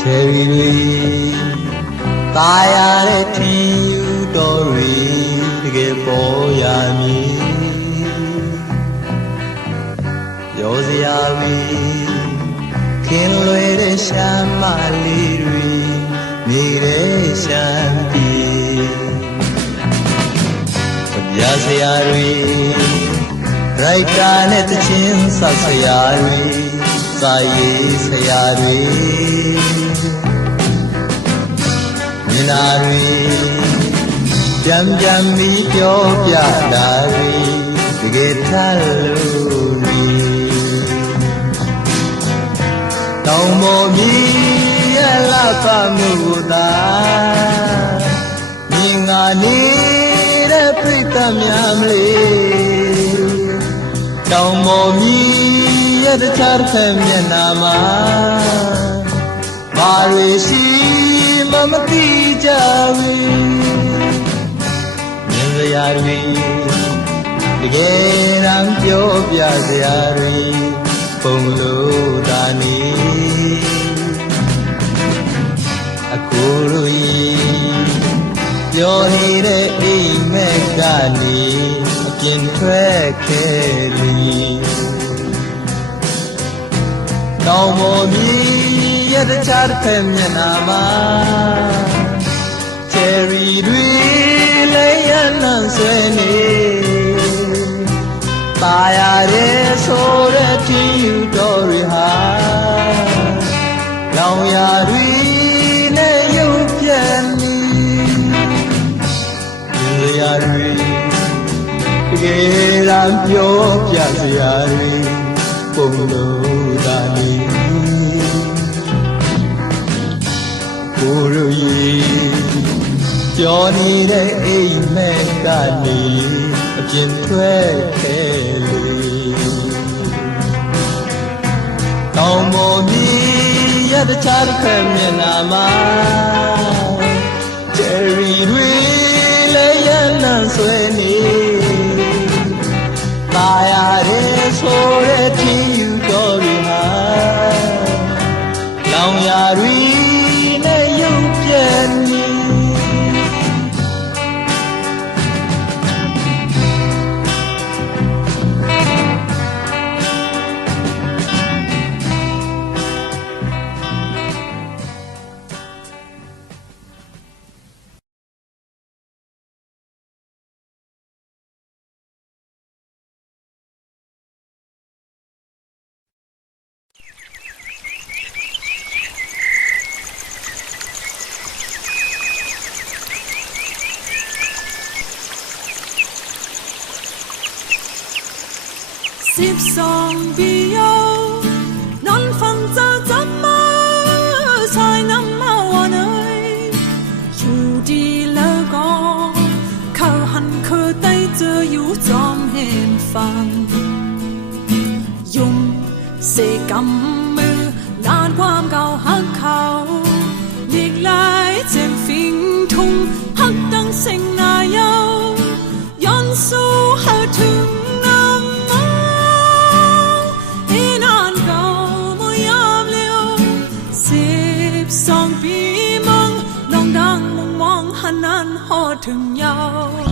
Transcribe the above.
Cherry Lee, fire till glory, get boy me. Yosia ရာတွေရိုက်တာနဲ့တချင်းဆက်စရာတွေစာရေးစရာတွေမြင်လာတွေကြံကြံပြီးပြောပြတာတွေတကယ်ထားလို့နေတောင်ပေါ်မြည်ရလာပါမှုသာမြင်ငါနေ တဲ့ပြိတ္တများမလေးတောင်ပေါ်မြည်ရတဲ့ချားတဲ့မျက်နာမှာဘာတွေရှိမှမသိကြဘူးမြင်စရာတွေတကယ်တမ်းပြောပြစရာတွေပုံလို့သာနေအခုလိုဤပြောနေတဲ့အိမ်မ က်ကနေအပြင်ထွက်ခဲ့ပြီတောင်ပေါ်မြည်ရတဲ့ချားတစ်ဖက်မျက်နှာမှာချယ်ရီတွေလည်းရနံဆွဲနေပါရတဲ့ဆိုတဲ့ထင်းယူတော် ပြောပြစရာတွေပုံလို့သာနေကိုရည်ကြော်နေတဲ့အိမ်မက်ကနေအပြင်ထွက်ခဲ့လေတောင်ပေါ်မြည်ရတဲ့ချားတစ်ခါမျက်နှာမှာချယ်ရီတွေလည်းရနံဆွဲနေ 接喪別憂，眼瞓就怎麼才能麼和你？有地了講，靠恨可帶着有種興奮，用是咁樣眼光夠黑球，逆來漸變通，黑燈升。 สองปีมองน้องดังมองมองหันนั้นหอถึงยาว